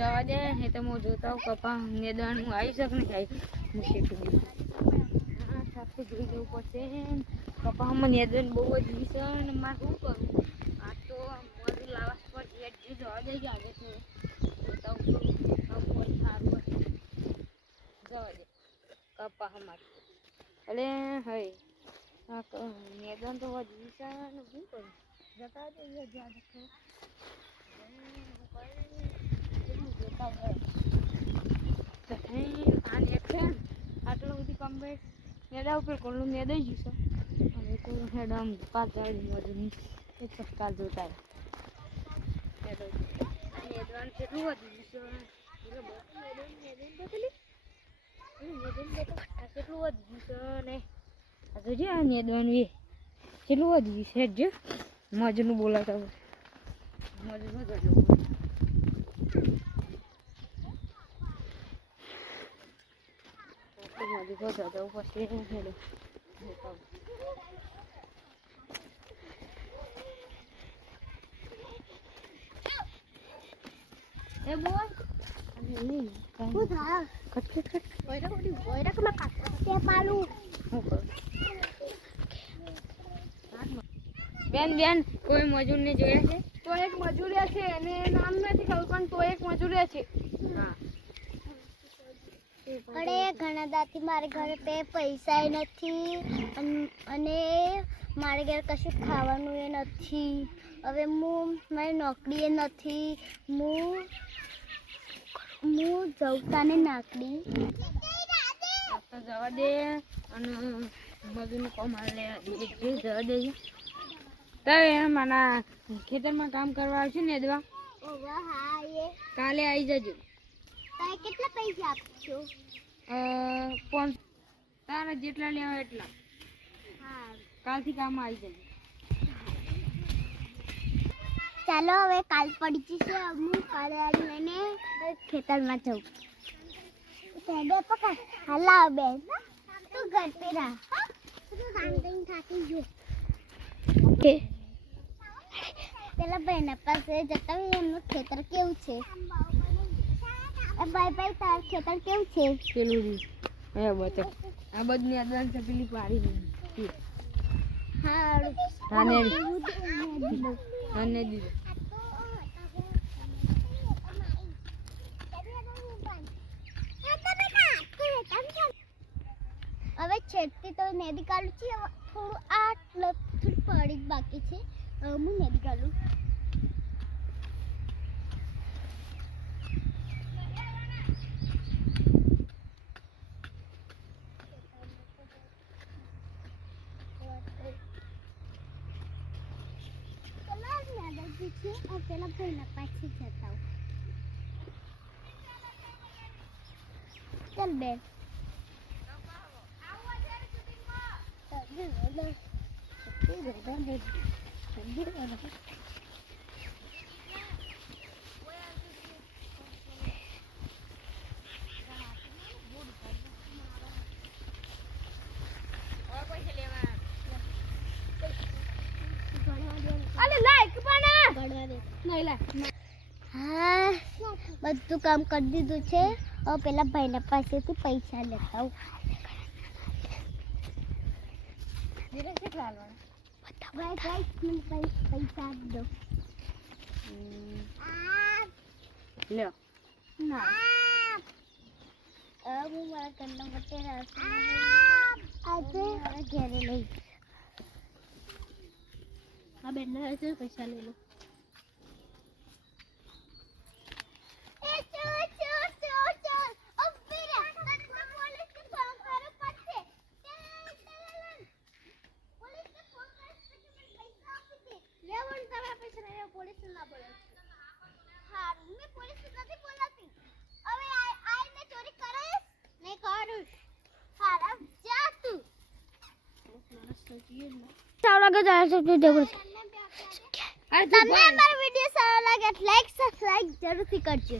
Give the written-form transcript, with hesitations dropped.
જવા દે હે તો હું જોતા હું કપા મેદાન હું આવી શક ને જાય હા સાથે જોઈ જવું પડશે કપામાં મેદાન બહુ જ છે અને મારે શું કરું આ તો મોડું લાવવા પર જે જવા દે આવે છે જોતા હું કોઈ સારું જવા દે કપા અમારે એટલે હઈ મેદાન તો વધી છે ને શું કરું જતા દે જ્યાં દેખાય આટલું બધી કમ્પ્લીટ મેદા ઉપર કોણું મેદાઈ જશે અને તો હેડમ પાછળ મજૂરી એ સસ્તા જોતા મેદવાન કેટલું વધી જશે કેટલું વધી જશે ને આ તો જે આ મેદવાનું એ કેટલું વધી જશે જો મજનું બોલાતા હોય મજનું જવું પછી એ બોલ હું થા કટ ઓયરા કે કાટ કે પાલું બેન બેન કોઈ મજૂર ને જોયા છે તો એક મજૂરિયા છે અને નામ નથી ખબર પણ તો એક મજૂરિયા છે હા અરે ઘણા દાથી મારે ઘરે પૈસા નથી અને મારે ઘરે કશું ખાવાનું એ નથી હવે મારી નોકરી એ નથી હું જવતાને નાકડી તો જવા દે અને મજૂરનું કામ હાલે જવા દે તો મને ખેતરમાં કામ કરવા આવશે ને દવા કાલે આવી જજો કેટલા પૈસા આપશો પણ તારા જેટલા લેવા એટલા કાલથી કામ આવી જજો ચાલો હવે કાલ પડી જશે હું કાલે આવીને ખેતરમાં જઉં બે પકડ હલાવ બેન તું ઘર પે રહ થાકી ગયો ઓકે પેલા ભાઈના પાસે જતા એમનું ખેતર કેવું છે ભાઈ ભાઈ તાર ખેતર કેવું છે પેલું હે બતો આ બધું અદવાન છે પેલી પાડી હારું આને દીધું હવે છેડતી તો નેદી કાઢું છે થોડું આટલું પડી બાકી છે હું નેદી કાઢું પેલા ભાઈના પાછી જતા ચાલ બેન હા બધું કામ કરી દીધું છે હવે પેલા ભાઈના પાસેથી પૈસા લેતા હું પૈસા આપી દો લ્યો ના હું મારા ઘરના માટે આજે ઘરે લઈ હા બેન પૈસા લઈ લો તમને અમારો વિડિયો સારો લાગે તો લાઈક સબસ્ક્રાઇબ જરૂરથી કરજો.